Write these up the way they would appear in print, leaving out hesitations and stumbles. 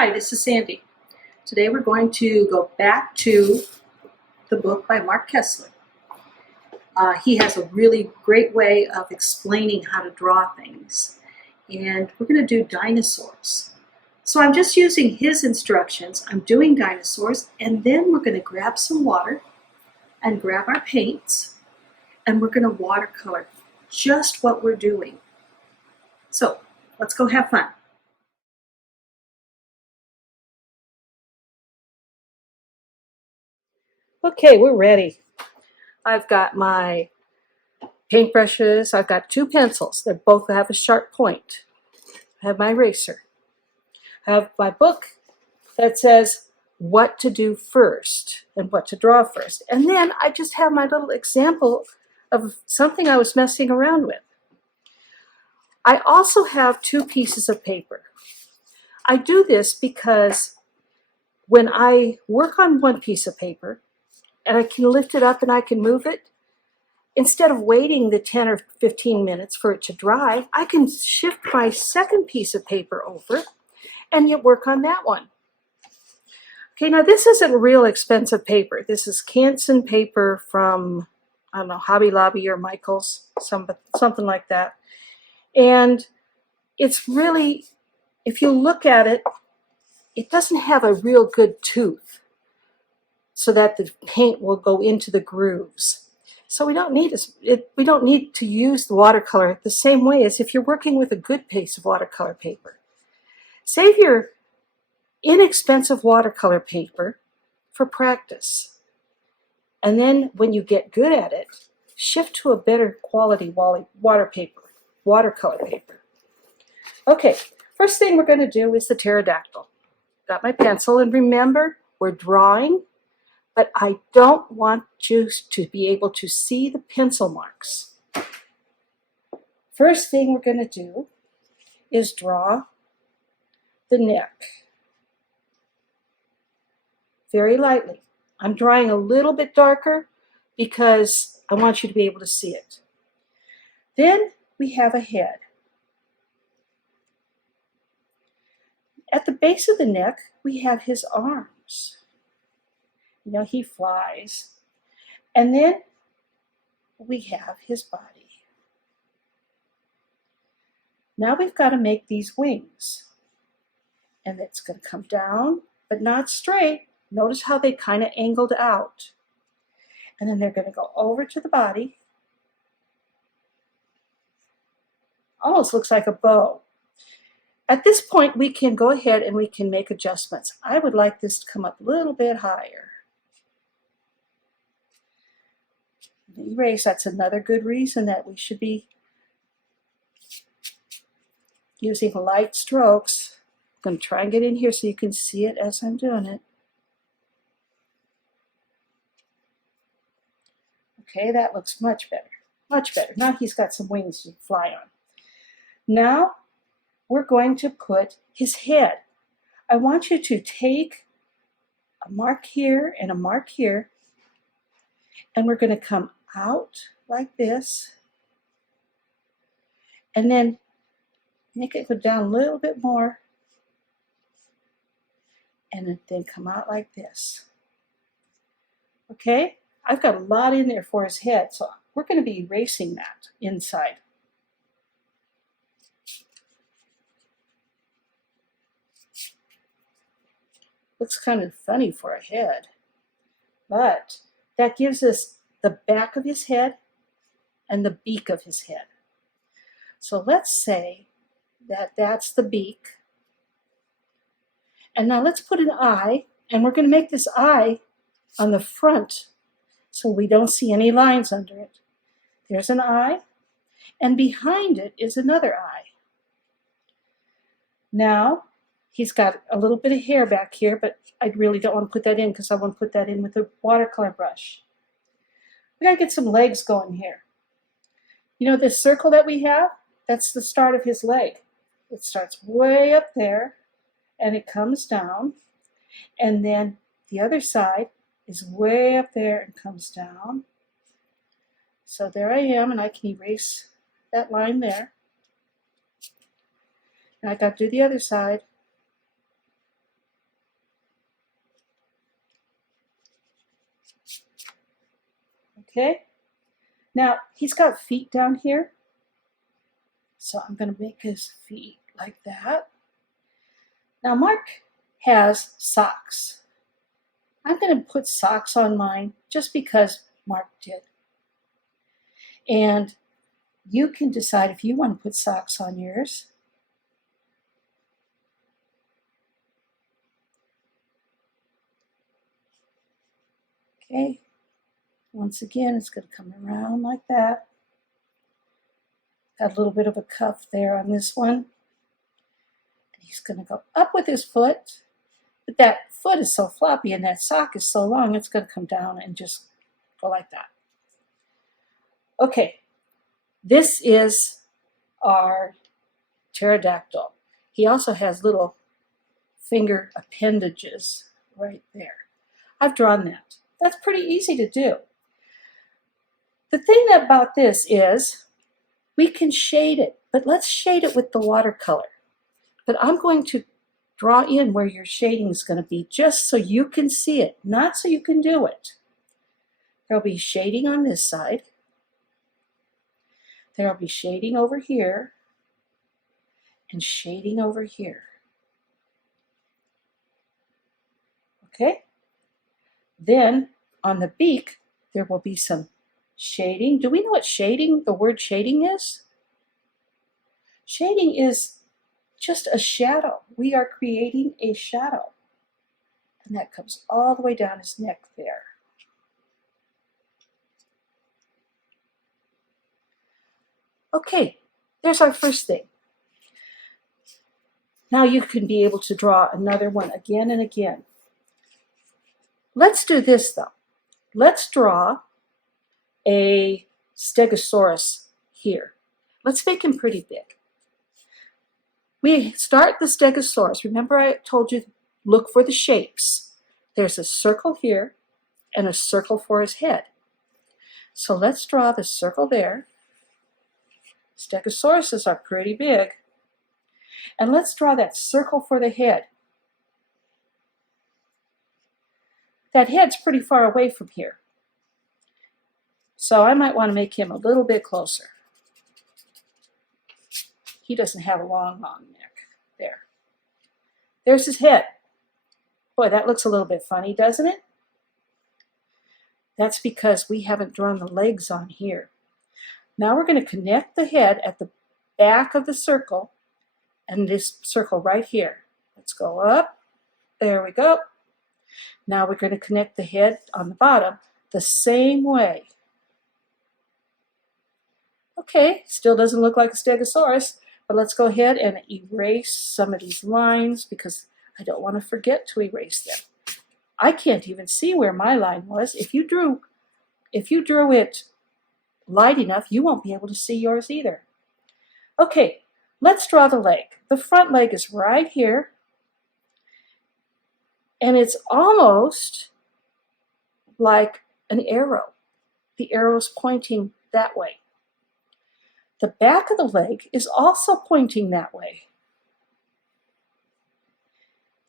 Hi, this is Sandy. Today we're going to go back to the book by Mark Kessler. He has a really great way of explaining how to draw things. And we're going to do dinosaurs. So I'm just using his instructions. I'm doing dinosaurs, and then we're going to grab some water and grab our paints, and we're going to watercolor just what we're doing. So let's go have fun. Okay, we're ready. I've got my paintbrushes. I've got two pencils. They both have a sharp point. I have my eraser. I have my book that says what to do first and what to draw first. And then I just have my little example of something I was messing around with. I also have two pieces of paper. I do this because when I work on one piece of paper, and I can lift it up and I can move it, instead of waiting the 10 or 15 minutes for it to dry, I can shift my second piece of paper over and yet work on that one. Okay, now this isn't real expensive paper. This is Canson paper from, I don't know, Hobby Lobby or Michael's, something like that. And it's really, if you look at it, it doesn't have a real good tooth so that the paint will go into the grooves. So we don't need to use the watercolor the same way as if you're working with a good piece of watercolor paper. Save your inexpensive watercolor paper for practice. And then when you get good at it, shift to a better quality watercolor paper. Okay, first thing we're going to do is the pterodactyl. Got my pencil, and remember, we're drawing, but I don't want you to be able to see the pencil marks. First thing we're going to do is draw the neck. Very lightly. I'm drawing a little bit darker because I want you to be able to see it. Then we have a head. At the base of the neck, we have his arms. You know, he flies. And then we have his body. Now we've got to make these wings. And it's going to come down, but not straight. Notice how they kind of angled out. And then they're going to go over to the body. Almost looks like a bow. At this point, we can go ahead and we can make adjustments. I would like this to come up a little bit higher. Erase, that's another good reason that we should be using light strokes. I'm going to try and get in here so you can see it as I'm doing it. Okay, that looks much better. Much better. Now he's got some wings to fly on. Now we're going to put his head. I want you to take a mark here and a mark here, and we're going to come out like this, and then make it go down a little bit more, and then come out like this. Okay, I've got a lot in there for his head, so we're going to be erasing that inside. Looks kind of funny for a head, but that gives us the back of his head and the beak of his head. So let's say that that's the beak. And now let's put an eye, and we're going to make this eye on the front so we don't see any lines under it. There's an eye, and behind it is another eye. Now, he's got a little bit of hair back here, but I really don't want to put that in because I want to put that in with a watercolor brush. We got to get some legs going here. You know this circle that we have? That's the start of his leg. It starts way up there, and it comes down, and then the other side is way up there and comes down. So there I am, and I can erase that line there. And I got to do the other side. Now, he's got feet down here. So I'm going to make his feet like that. Now, Mark has socks. I'm going to put socks on mine just because Mark did. And you can decide if you want to put socks on yours. Okay. Once again, it's going to come around like that. Got a little bit of a cuff there on this one. And he's going to go up with his foot. But that foot is so floppy and that sock is so long, it's going to come down and just go like that. Okay. This is our pterodactyl. He also has little finger appendages right there. I've drawn that. That's pretty easy to do. The thing about this is we can shade it, but let's shade it with the watercolor. But I'm going to draw in where your shading is going to be just so you can see it, not so you can do it. There'll be shading on this side. There'll be shading over here and shading over here. Okay? Then on the beak, there will be some shading. Do we know what shading, the word shading is? Shading is just a shadow. We are creating a shadow. And that comes all the way down his neck there. Okay, there's our first thing. Now you can be able to draw another one again and again. Let's do this though. Let's draw a Stegosaurus here. Let's make him pretty big. We start the Stegosaurus. Remember I told you, look for the shapes. There's a circle here and a circle for his head. So let's draw the circle there. Stegosauruses are pretty big. And let's draw that circle for the head. That head's pretty far away from here. So I might want to make him a little bit closer. He doesn't have a long neck. There. There's his head. Boy, that looks a little bit funny, doesn't it? That's because we haven't drawn the legs on here. Now we're going to connect the head at the back of the circle and this circle right here. Let's go up. There we go. Now we're going to connect the head on the bottom the same way. Okay, still doesn't look like a Stegosaurus, but let's go ahead and erase some of these lines because I don't want to forget to erase them. I can't even see where my line was. If you drew it light enough, you won't be able to see yours either. Okay, let's draw the leg. The front leg is right here. And it's almost like an arrow. The arrow's pointing that way. The back of the leg is also pointing that way.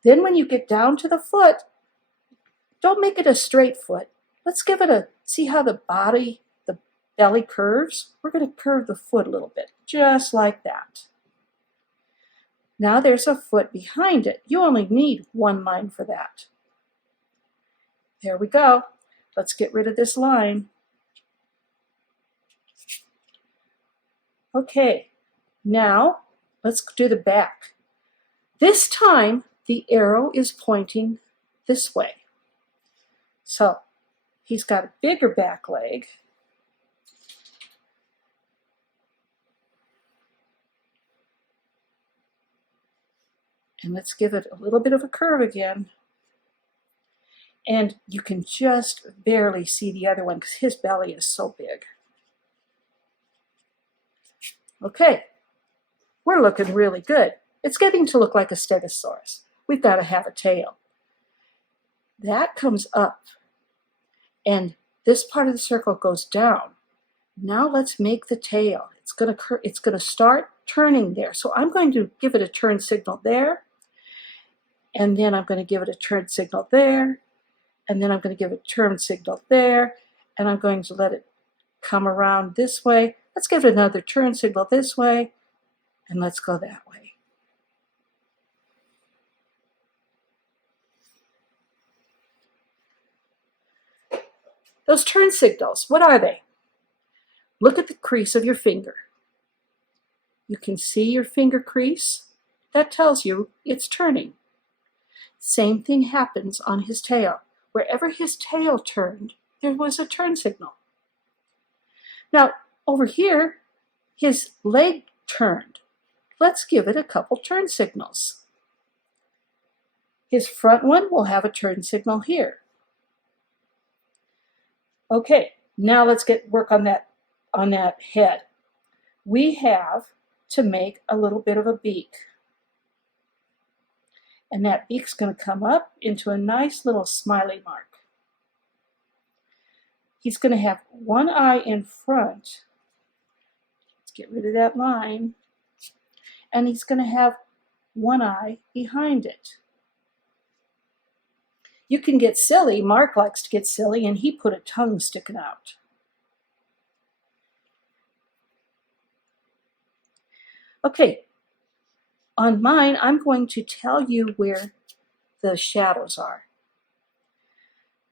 Then when you get down to the foot, don't make it a straight foot. Let's give it see how the belly curves? We're going to curve the foot a little bit, just like that. Now there's a foot behind it. You only need one line for that. There we go. Let's get rid of this line. Okay, now let's do the back. This time the arrow is pointing this way. So he's got a bigger back leg. And let's give it a little bit of a curve again. And you can just barely see the other one because his belly is so big. Okay, we're looking really good. It's getting to look like a Stegosaurus. We've got to have a tail. That comes up, and this part of the circle goes down. Now let's make the tail. It's going to start turning there. So I'm going to give it a turn signal there, and then I'm going to give it a turn signal there, and then I'm going to give it a turn signal there, and I'm going to let it come around this way. Let's give it another turn signal this way, and let's go that way. Those turn signals, what are they? Look at the crease of your finger. You can see your finger crease. That tells you it's turning. Same thing happens on his tail. Wherever his tail turned, there was a turn signal. Now, over here, his leg turned. Let's give it a couple turn signals. His front one will have a turn signal here. Okay, now let's work on that head. We have to make a little bit of a beak. And that beak's going to come up into a nice little smiley mark. He's going to have one eye in front. Let's get rid of that line. And he's going to have one eye behind it. You can get silly. Mark likes to get silly, and he put a tongue sticking out. Okay, on mine, I'm going to tell you where the shadows are.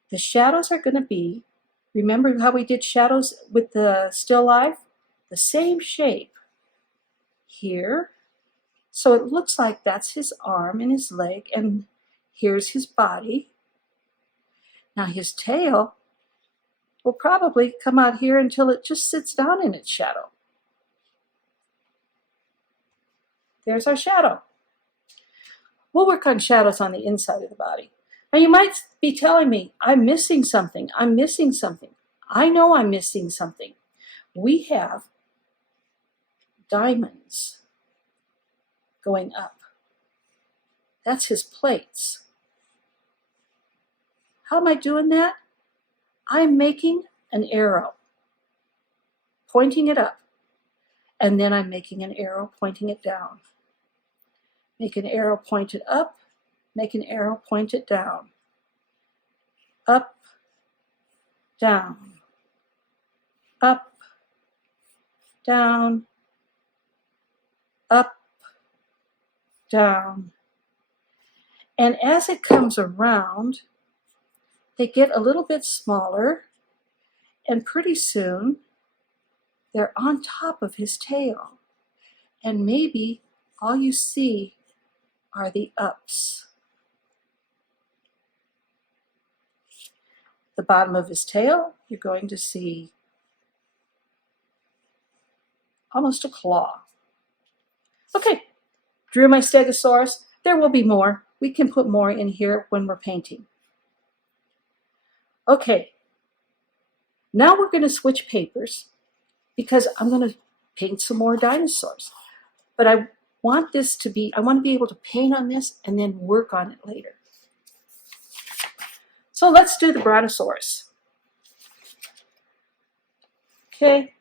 The shadows are going to be, remember how we did shadows with the still life? The same shape here. So it looks like that's his arm and his leg, and here's his body. Now his tail will probably come out here until it just sits down in its shadow. There's our shadow. We'll work on shadows on the inside of the body. Now you might be telling me, I'm missing something. I'm missing something. I know I'm missing something. We have diamonds going up. That's his plates. How am I doing that? I'm making an arrow, pointing it up, and then I'm making an arrow pointing it down. Make an arrow pointed up, make an arrow pointed down. Up, down, up, down, up, down. And as it comes around, they get a little bit smaller, and pretty soon they're on top of his tail. And maybe all you see are the ups. The bottom of his tail, you're going to see almost a claw. Okay, drew my Stegosaurus. There will be more. We can put more in here when we're painting. Okay, now we're going to switch papers because I'm going to paint some more dinosaurs. But I want to be able to paint on this and then work on it later. So let's do the Brontosaurus. Okay,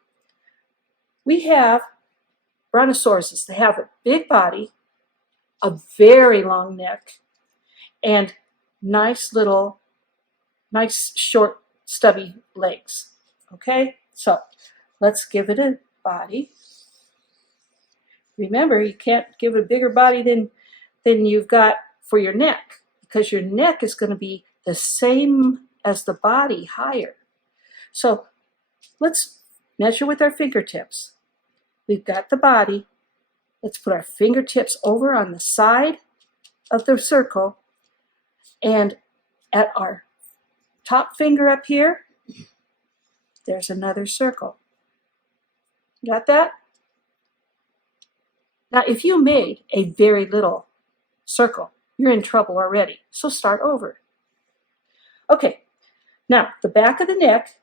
we have Brontosauruses. They have a big body, a very long neck, and nice short stubby legs. Okay, so let's give it a body. Remember, you can't give it a bigger body than you've got for your neck, because your neck is going to be the same as the body, higher. So let's measure with our fingertips. We've got the body. Let's put our fingertips over on the side of the circle, and at our top finger up here, there's another circle. Got that? Now, if you made a very little circle, you're in trouble already. So start over. Okay, now the back of the neck,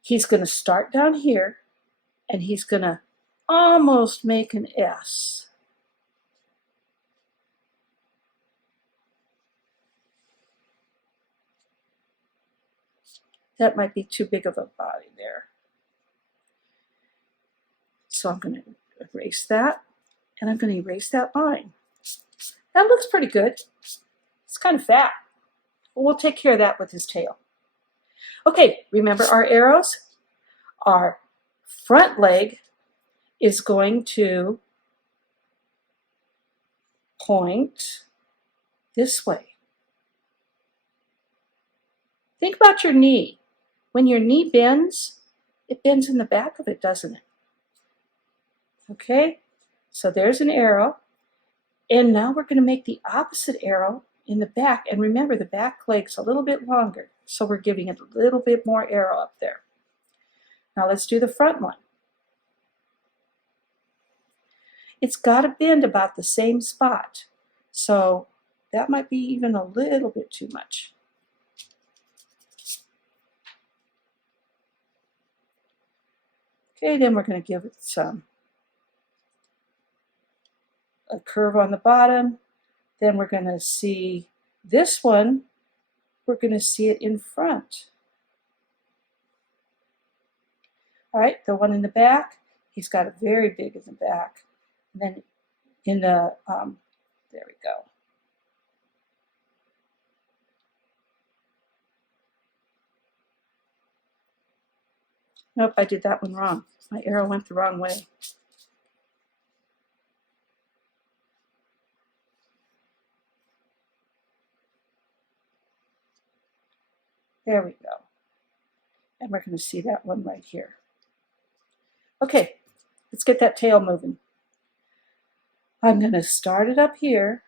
he's going to start down here, and he's going to almost make an S. That might be too big of a body there. So I'm going to erase that, and I'm going to erase that line. That looks pretty good. It's kind of fat. But we'll take care of that with his tail. Okay, remember our arrows? our front leg is going to point this way. Think about your knee. When your knee bends, it bends in the back of it, doesn't it? Okay, so there's an arrow. And now we're going to make the opposite arrow in the back. And remember, the back leg's a little bit longer, so we're giving it a little bit more arrow up there. Now let's do the front one. It's got to bend about the same spot. So that might be even a little bit too much. Okay, then we're going to give it a curve on the bottom. Then we're going to see this one, we're going to see it in front. All right, the one in the back, he's got it very big in the back. And then in the, there we go. Nope, I did that one wrong. My arrow went the wrong way. There we go. And we're going to see that one right here. Okay, let's get that tail moving. I'm going to start it up here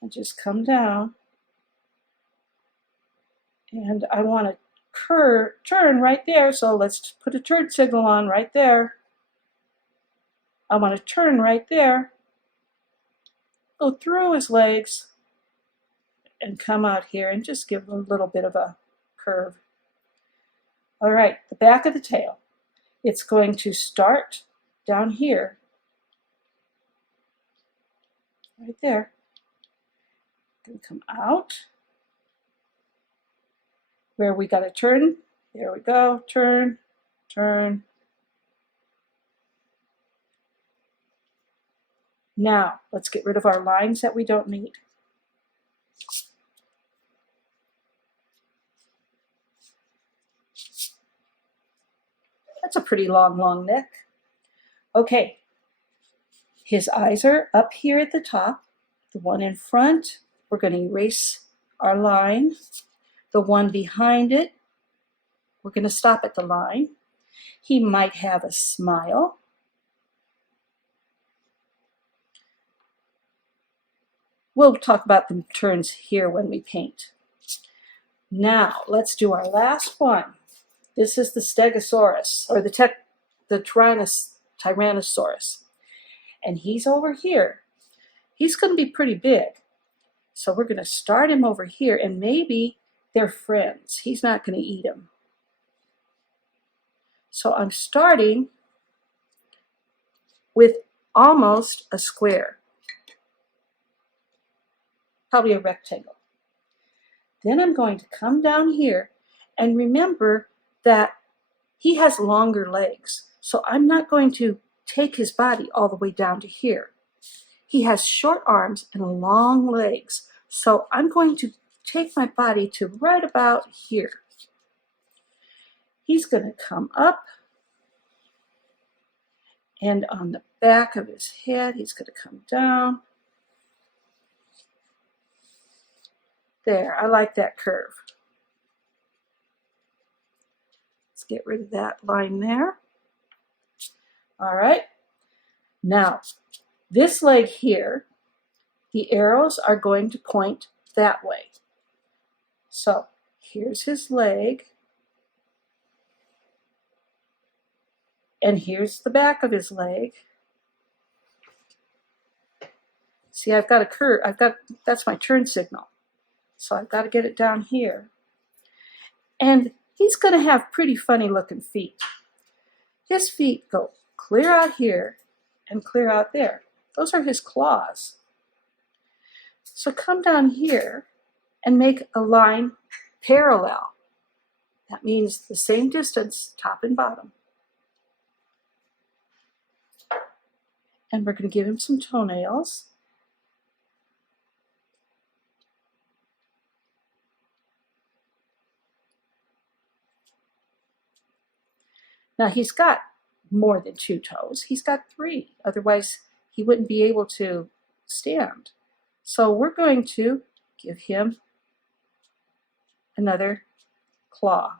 and just come down. And I want to turn right there, so let's put a turn signal on right there. I want to turn right there, go through his legs, and come out here and just give him a little bit of a curve. All right, the back of the tail. It's going to start down here, right there. Going to come out. Where we got to turn. There we go. Turn, turn. Now, let's get rid of our lines that we don't need. That's a pretty long neck. Okay. His eyes are up here at the top. The one in front, we're going to erase our line. The one behind it, we're going to stop at the line. He might have a smile. We'll talk about the turns here when we paint. Now, let's do our last one. This is the Stegosaurus, or the Tyrannosaurus. And he's over here. He's going to be pretty big. So we're going to start him over here, and maybe they're friends. He's not going to eat him. So I'm starting with almost a square. Probably a rectangle. Then I'm going to come down here, and remember that he has longer legs. So I'm not going to take his body all the way down to here. He has short arms and long legs. So I'm going to take my body to right about here. He's going to come up, and on the back of his head, he's going to come down. There, I like that curve. Let's get rid of that line there. All right. Now, this leg here, the arrows are going to point that way. So here's his leg. And here's the back of his leg. See, I've got a curve. That's my turn signal. So I've got to get it down here. And he's going to have pretty funny looking feet. His feet go clear out here and clear out there. Those are his claws. So come down here and make a line parallel. That means the same distance, top and bottom. And we're going to give him some toenails. Now he's got more than 2 toes. He's got 3. Otherwise, he wouldn't be able to stand. So we're going to give him another claw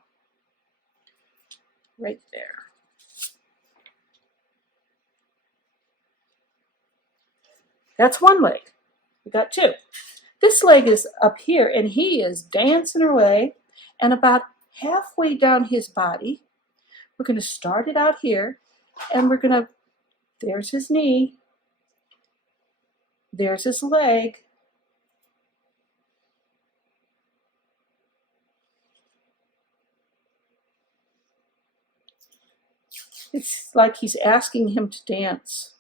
right there. That's one leg. We got 2. This leg is up here, and he is dancing away. And about halfway down his body, we're going to start it out here, and we're going to, there's his knee, there's his leg, it's like he's asking him to dance.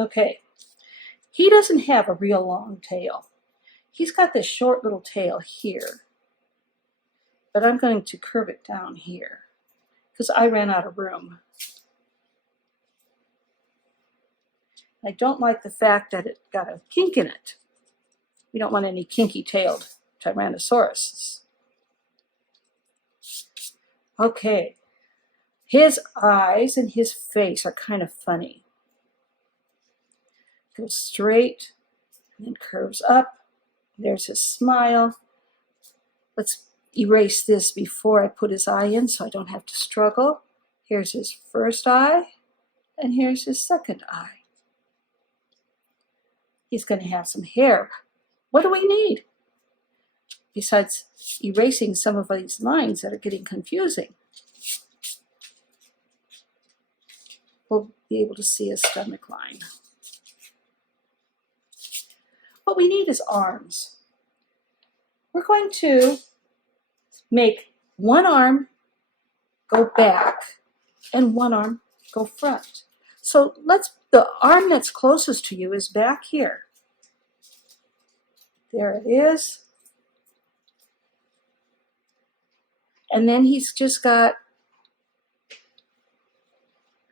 Okay, he doesn't have a real long tail. He's got this short little tail here, but I'm going to curve it down here because I ran out of room. I don't like the fact that it got a kink in it. We don't want any kinky-tailed Tyrannosaurus. Okay, his eyes and his face are kind of funny. Goes straight and then curves up. There's his smile. Let's erase this before I put his eye in so I don't have to struggle. Here's his first eye, and here's his second eye. He's going to have some hair. What do we need? Besides erasing some of these lines that are getting confusing. We'll be able to see his stomach line. What we need is arms. We're going to make one arm go back and one arm go front. So the arm that's closest to you is back here. There it is. And then he's just got a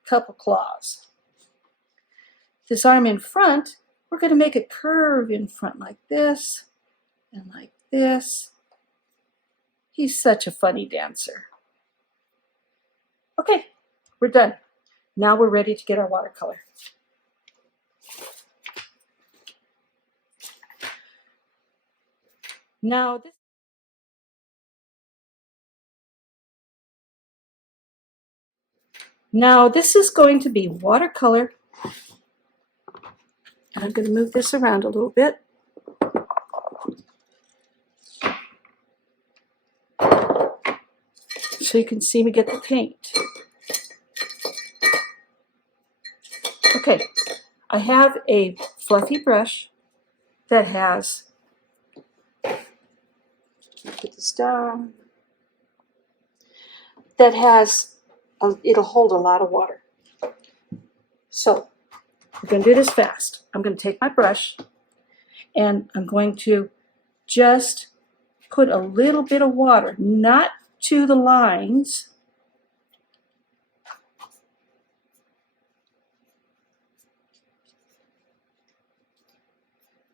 couple claws. This arm in front, we're going to make a curve in front like this and like this. He's such a funny dancer. Okay, we're done. Now we're ready to get our watercolor. Now this is going to be watercolor. And I'm going to move this around a little bit. So you can see me get the paint. Okay, I have a fluffy brush that has, put this down, that has, it'll hold a lot of water. So we're going to do this fast. I'm going to take my brush and I'm going to just put a little bit of water, not to the lines,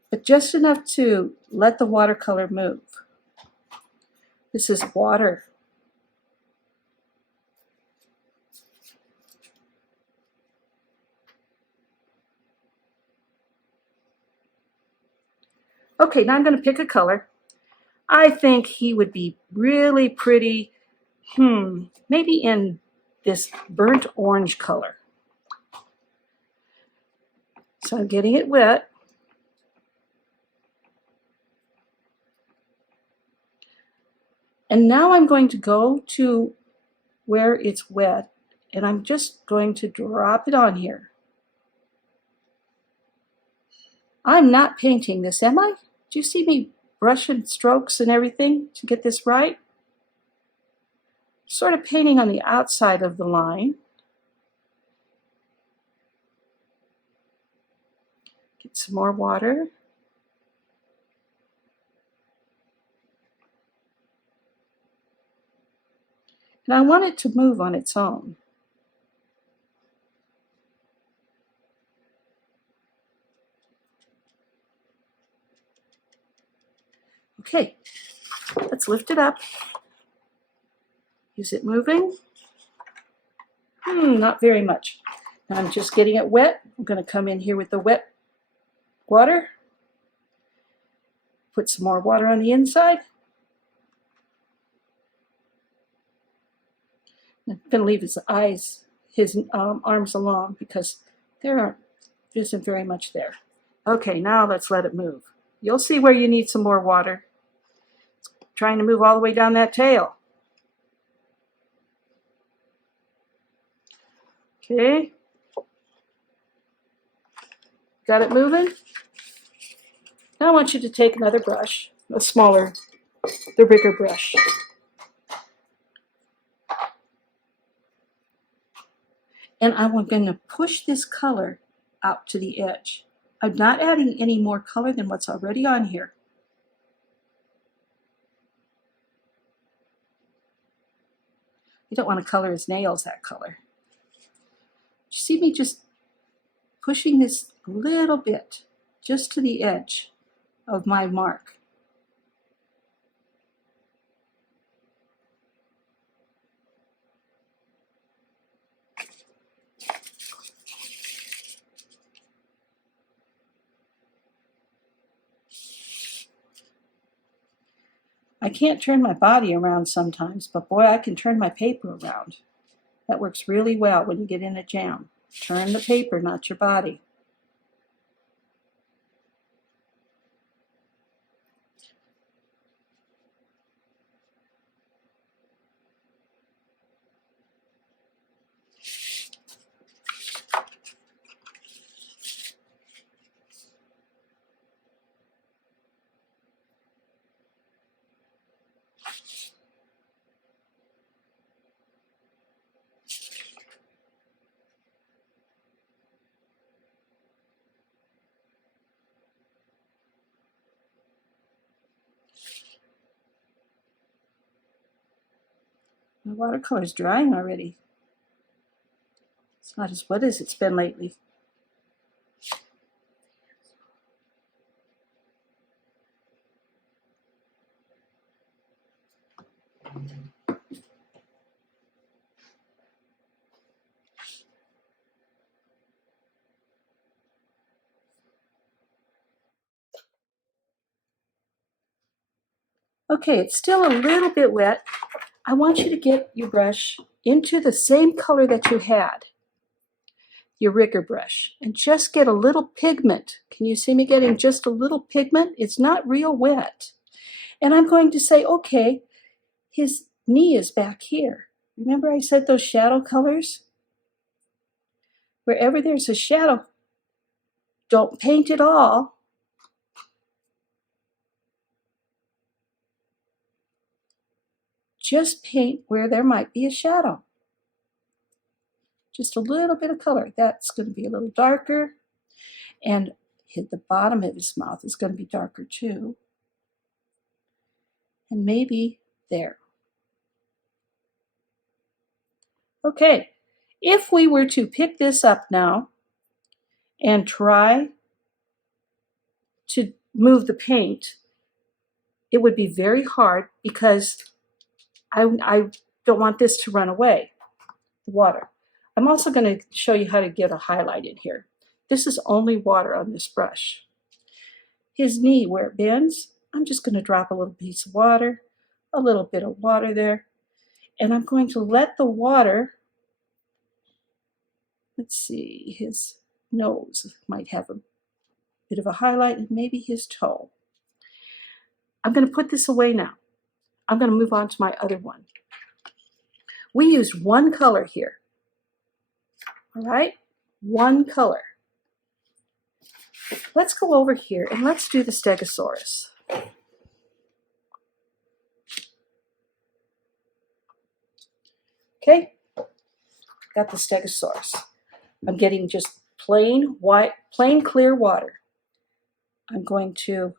but just enough to let the watercolor move. This is water. Okay, now I'm going to pick a color. I think he would be really pretty, maybe in this burnt orange color. So I'm getting it wet. And now I'm going to go to where it's wet, and I'm just going to drop it on here. I'm not painting this, am I? Do you see me brushing strokes and everything to get this right? Sort of painting on the outside of the line. Get some more water. And I want it to move on its own. Okay, let's lift it up. Is it moving? Not very much. Now I'm just getting it wet. I'm going to come in here with the wet water. Put some more water on the inside. I'm going to leave his arms alone because there isn't very much there. Okay, now let's let it move. You'll see where you need some more water. It's trying to move all the way down that tail. Okay. Got it moving? Now I want you to take another brush, the bigger brush. And I'm going to push this color out to the edge. I'm not adding any more color than what's already on here. You don't want to color his nails that color. You see me just pushing this a little bit, just to the edge of my mark. I can't turn my body around sometimes, but boy, I can turn my paper around. That works really well when you get in a jam. Turn the paper, not your body. My watercolor is drying already. It's not as wet as it's been lately. Okay, it's still a little bit wet. I want you to get your brush into the same color that you had, your rigger brush, and just get a little pigment. Can you see me getting just a little pigment? It's not real wet. And I'm going to say, okay, his knee is back here. Remember I said those shadow colors? Wherever there's a shadow, don't paint it all. Just paint where there might be a shadow. Just a little bit of color. That's going to be a little darker. And the bottom of his mouth is going to be darker too. And maybe there. Okay, if we were to pick this up now and try to move the paint, it would be very hard because I don't want this to run away, the water. I'm also going to show you how to get a highlight in here. This is only water on this brush. His knee, where it bends, I'm just going to drop a little piece of water, a little bit of water there, and I'm going to let the water, let's see, his nose might have a bit of a highlight, and maybe his toe. I'm going to put this away now. I'm going to move on to my other one. We use one color here. All right, one color. Let's go over here and let's do the Stegosaurus. Okay, got the Stegosaurus. I'm getting just plain white, plain clear water. I'm going to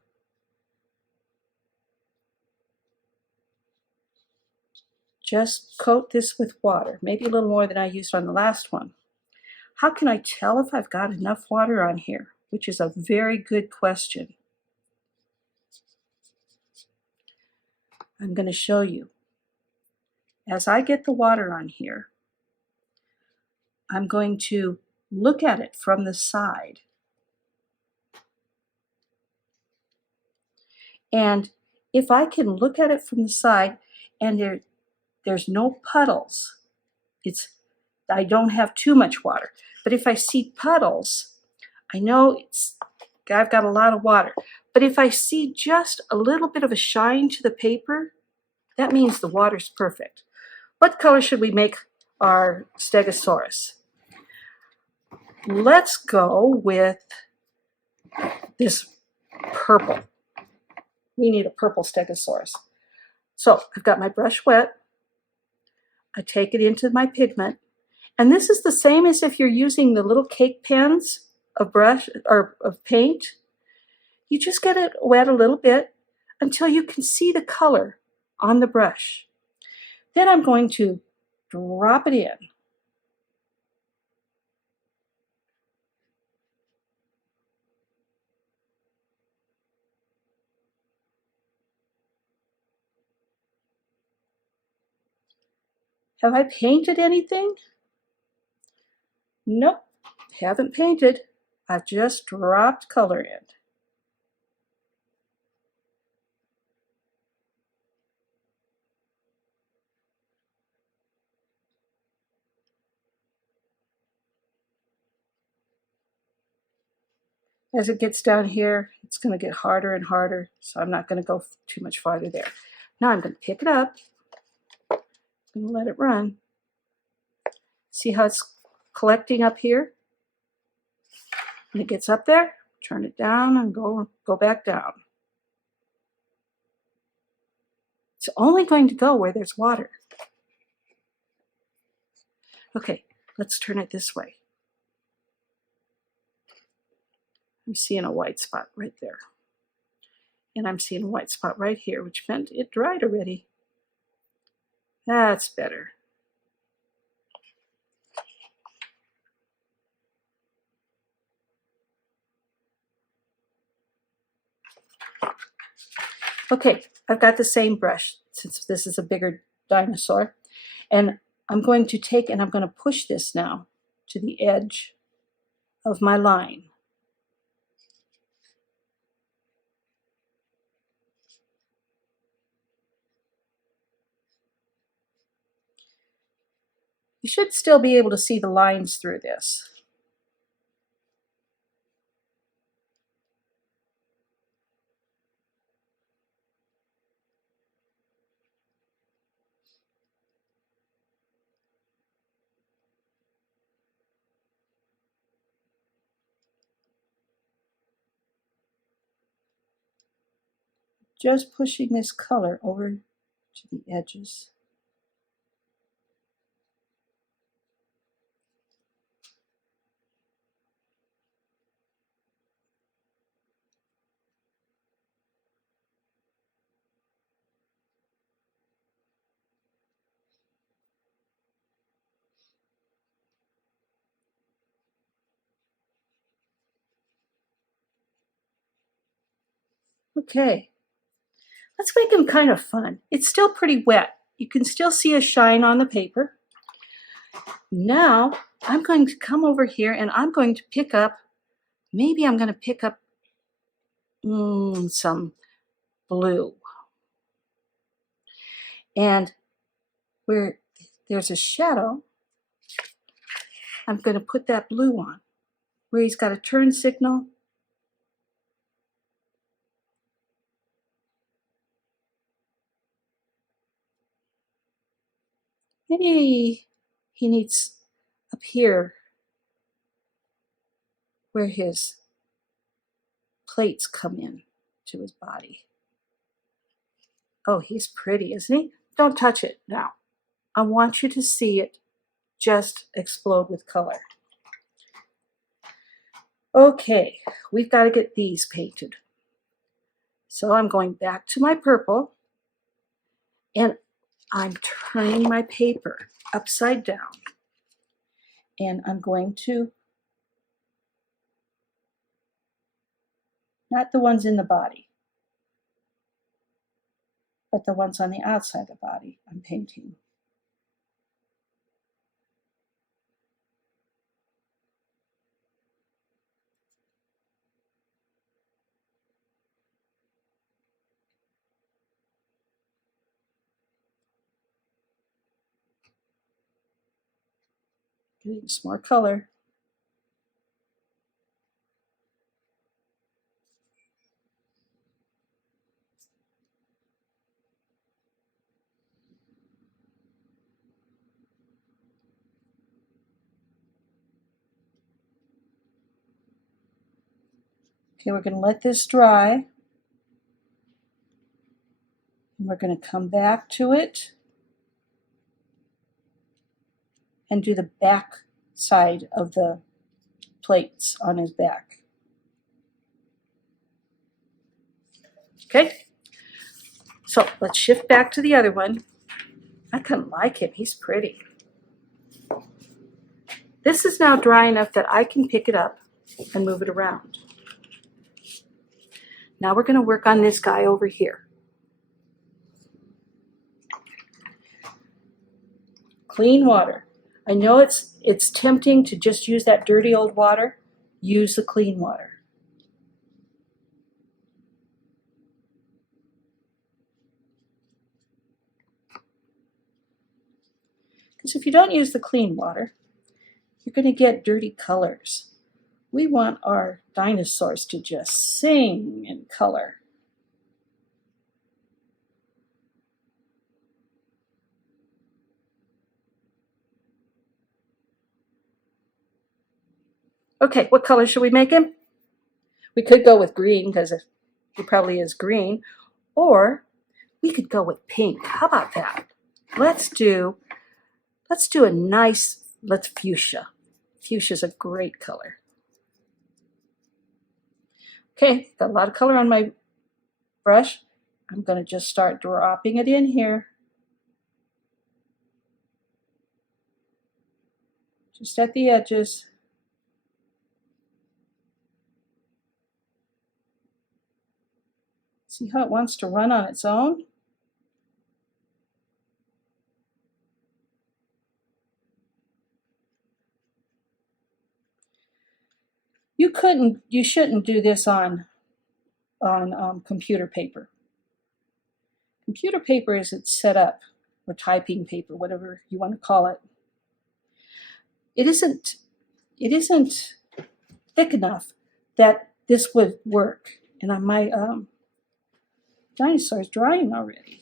just coat this with water, maybe a little more than I used on the last one. How can I tell if I've got enough water on here? Which is a very good question. I'm going to show you. As I get the water on here, I'm going to look at it from the side. And if I can look at it from the side and there's no puddles, I don't have too much water. But if I see puddles, I know I've got a lot of water. But if I see just a little bit of a shine to the paper, that means the water's perfect. What color should we make our Stegosaurus? Let's go with this purple. We need a purple Stegosaurus. So I've got my brush wet. I take it into my pigment. And this is the same as if you're using the little cake pens of brush or of paint. You just get it wet a little bit until you can see the color on the brush. Then I'm going to drop it in. Have I painted anything? Nope, haven't painted. I've just dropped color in. As it gets down here, it's going to get harder and harder, so I'm not going to go too much farther there. Now I'm going to pick it up. I'm going to let it run. See how it's collecting up here? When it gets up there, turn it down and go back down. It's only going to go where there's water. Okay, let's turn it this way. I'm seeing a white spot right there. And I'm seeing a white spot right here, which meant it dried already. That's better. Okay, I've got the same brush since this is a bigger dinosaur. And I'm going to take and I'm going to push this now to the edge of my line. You should still be able to see the lines through this. Just pushing this color over to the edges. Okay, let's make them kind of fun. It's still pretty wet. You can still see a shine on the paper. Now I'm going to come over here and I'm going to pick up, maybe I'm going to pick up some blue. And where there's a shadow, I'm going to put that blue on. Where he's got a turn signal, maybe he needs up here where his plates come in to his body. Oh, he's pretty, isn't he? Don't touch it now. I want you to see it just explode with color. Okay, we've got to get these painted. So I'm going back to my purple, and I'm turning my paper upside down, and I'm going to, not the ones in the body, but the ones on the outside of the body I'm painting. Getting some more color. Okay, we're going to let this dry. And we're going to come back to it and do the back side of the plates on his back. Okay, so let's shift back to the other one. I kind of like him, he's pretty. This is now dry enough that I can pick it up and move it around. Now we're going to work on this guy over here. Clean water. I know it's tempting to just use that dirty old water. Use the clean water. Because if you don't use the clean water, you're going to get dirty colors. We want our dinosaurs to just sing in color. Okay, what color should we make him? We could go with green because he probably is green, or we could go with pink. How about that? Let's do a nice, fuchsia. Fuchsia's a great color. Okay, got a lot of color on my brush. I'm going to just start dropping it in here. Just at the edges. See how it wants to run on its own? You shouldn't do this on computer paper. Computer paper is it's set up, or typing paper, whatever you want to call it. It isn't thick enough that this would work. And on my dinosaur is drying already.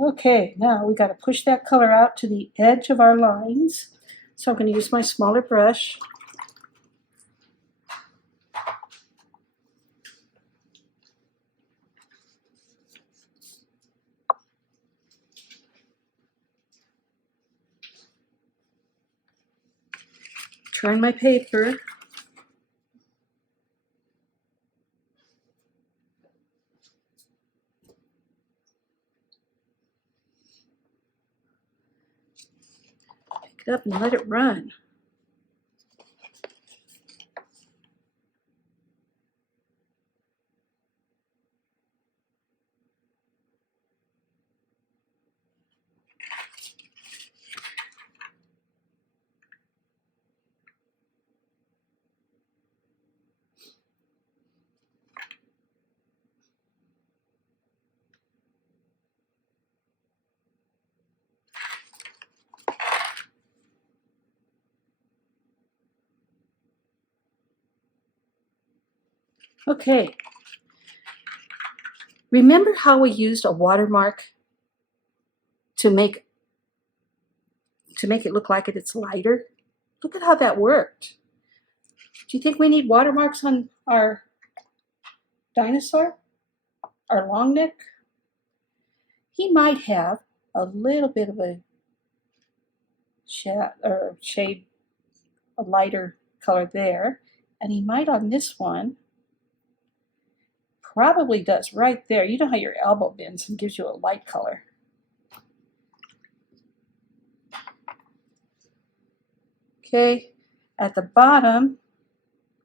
Okay, now we got to push that color out to the edge of our lines. So I'm going to use my smaller brush. Turn my paper. Pick it up and let it run. Okay. Remember how we used a watermark to make it look like it's lighter? Look at how that worked. Do you think we need watermarks on our dinosaur? Our long neck? He might have a little bit of a shade, a lighter color there, and he might on this one. Probably does right there. You know how your elbow bends and gives you a light color. Okay, at the bottom,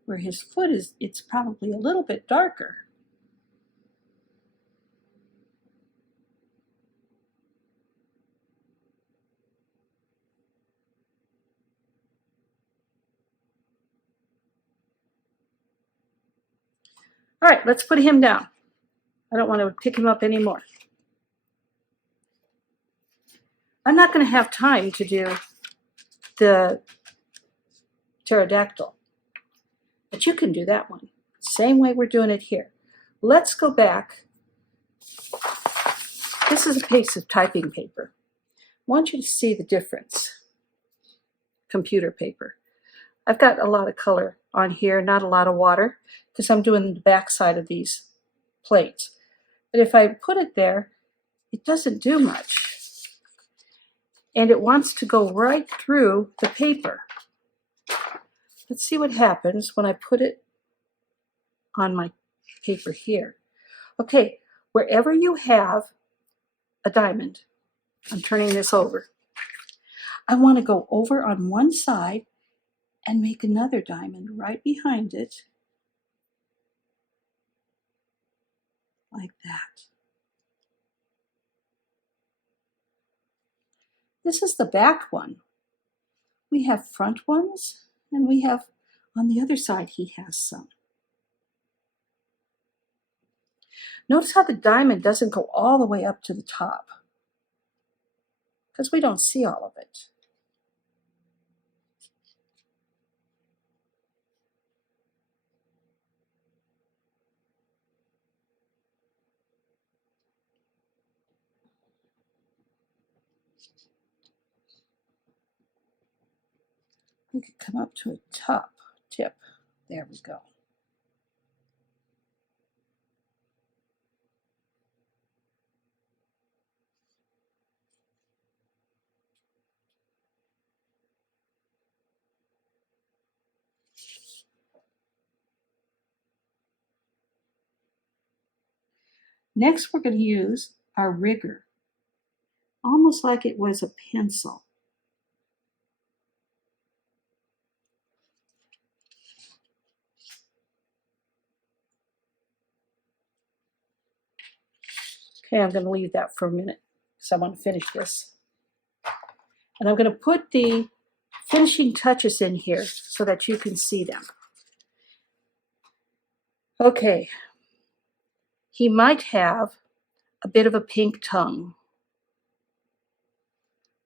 where his foot is, it's probably a little bit darker. All right, let's put him down. I don't want to pick him up anymore. I'm not going to have time to do the pterodactyl, but you can do that one. Same way we're doing it here. Let's go back. This is a piece of typing paper. I want you to see the difference. Computer paper. I've got a lot of color on here, not a lot of water, because I'm doing the back side of these plates. But if I put it there, it doesn't do much. And it wants to go right through the paper. Let's see what happens when I put it on my paper here. Okay, wherever you have a diamond, I'm turning this over. I want to go over on one side and make another diamond right behind it, like that. This is the back one. We have front ones, and we have, on the other side, he has some. Notice how the diamond doesn't go all the way up to the top, because we don't see all of it. We could come up to a top tip. There we go. Next, we're going to use our rigger, almost like it was a pencil. Okay, I'm going to leave that for a minute because I want to finish this. And I'm going to put the finishing touches in here so that you can see them. Okay, he might have a bit of a pink tongue.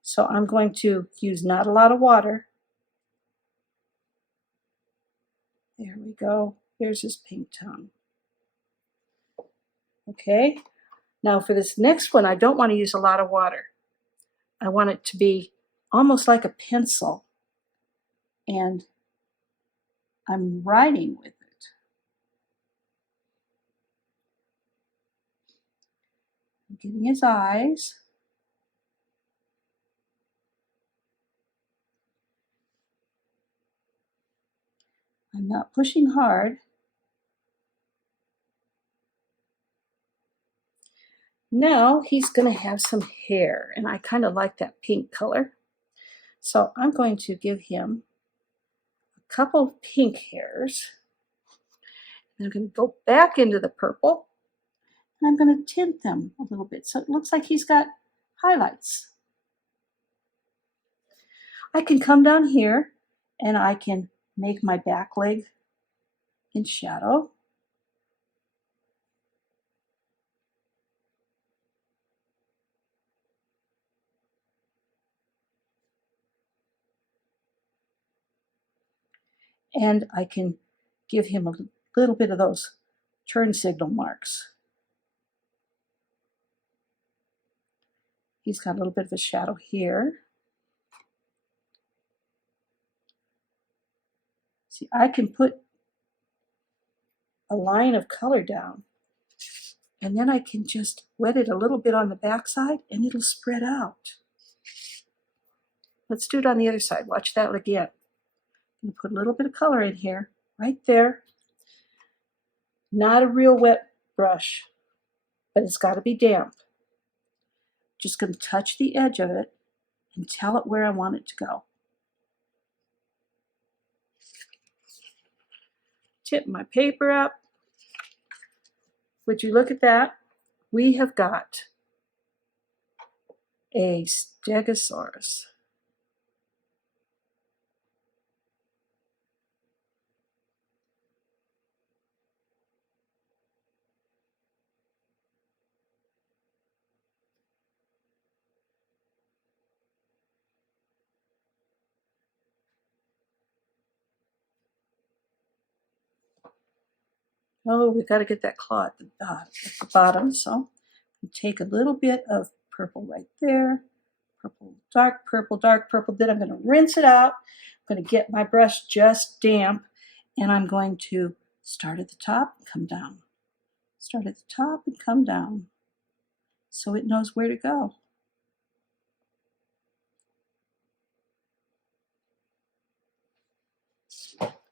So I'm going to use not a lot of water. There we go. There's his pink tongue. Okay, now for this next one, I don't want to use a lot of water. I want it to be almost like a pencil, and I'm writing with it. I'm getting his eyes. I'm not pushing hard. Now he's going to have some hair, and I kind of like that pink color. So I'm going to give him a couple of pink hairs. And I'm going to go back into the purple, and I'm going to tint them a little bit so it looks like he's got highlights. I can come down here and I can make my back leg in shadow. And I can give him a little bit of those turn signal marks. He's got a little bit of a shadow here. See, I can put a line of color down, and then I can just wet it a little bit on the back side, and it'll spread out. Let's do it on the other side. Watch that again. I'm going to put a little bit of color in here, right there. Not a real wet brush, but it's got to be damp. Just going to touch the edge of it and tell it where I want it to go. Tip my paper up. Would you look at that? We have got a Stegosaurus. Oh, we've got to get that claw at the bottom. So take a little bit of purple right there. Purple, dark purple, dark purple. Then I'm going to rinse it out. I'm going to get my brush just damp. And I'm going to start at the top and come down. Start at the top and come down. So it knows where to go.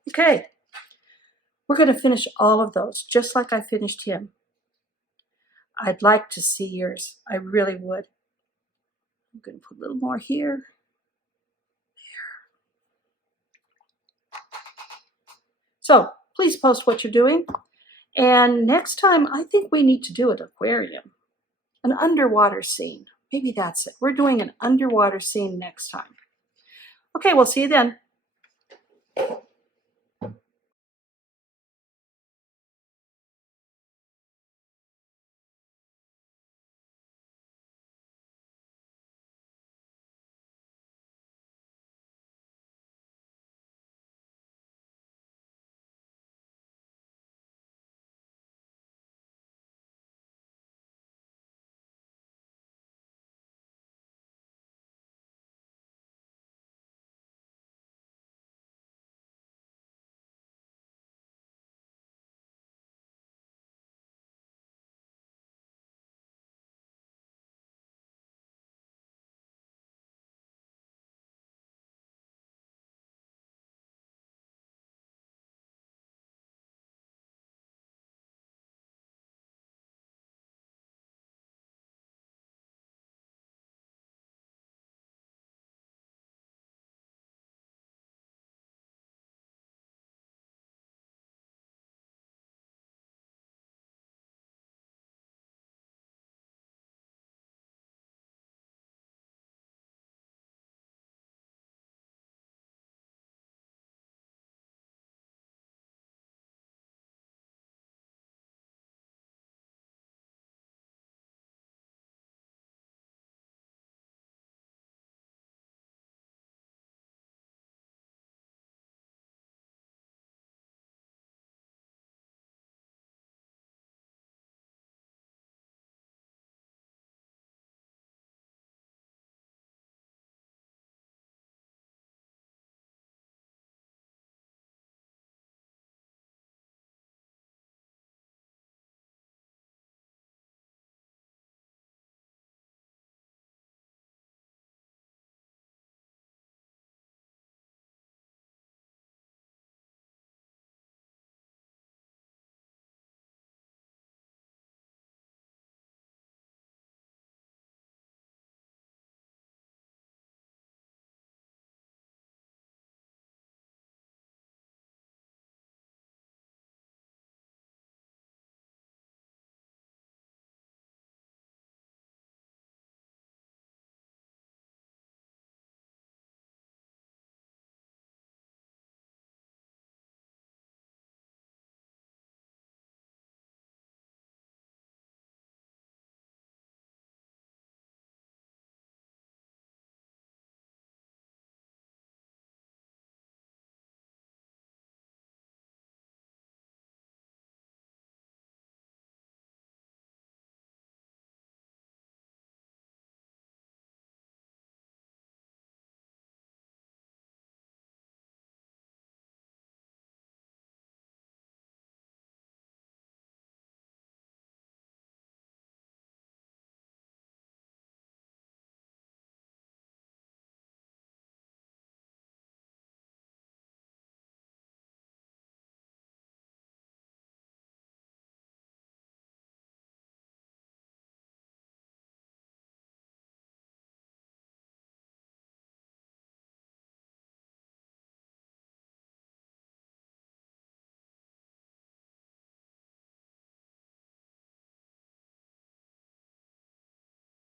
Okay. We're going to finish all of those, just like I finished him. I'd like to see yours. I really would. I'm going to put a little more here. There. So please post what you're doing. And next time, I think we need to do an aquarium, an underwater scene. Maybe that's it. We're doing an underwater scene next time. Okay, we'll see you then.